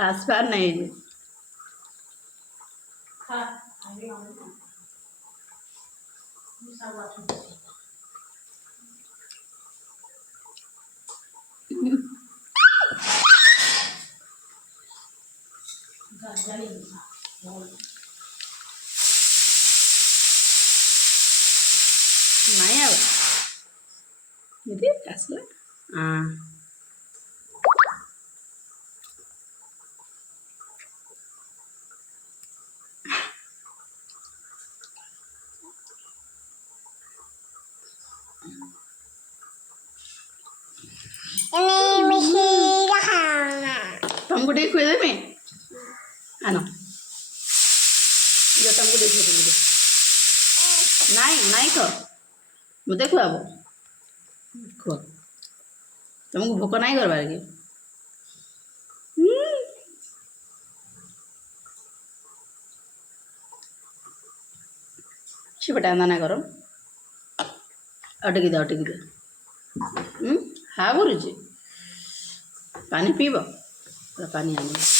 आसपास नहीं जी नहीं अब ఇది అసలు तुमको ठीक हुए में आना जो तुमको देख लेते मुझे नहीं नहीं खो मुझे खुआब खुआ तुमको भोक नहीं करवार के शिपटा ना करो अटकी दे हाँ बोलुची पानी पीब पानी आनी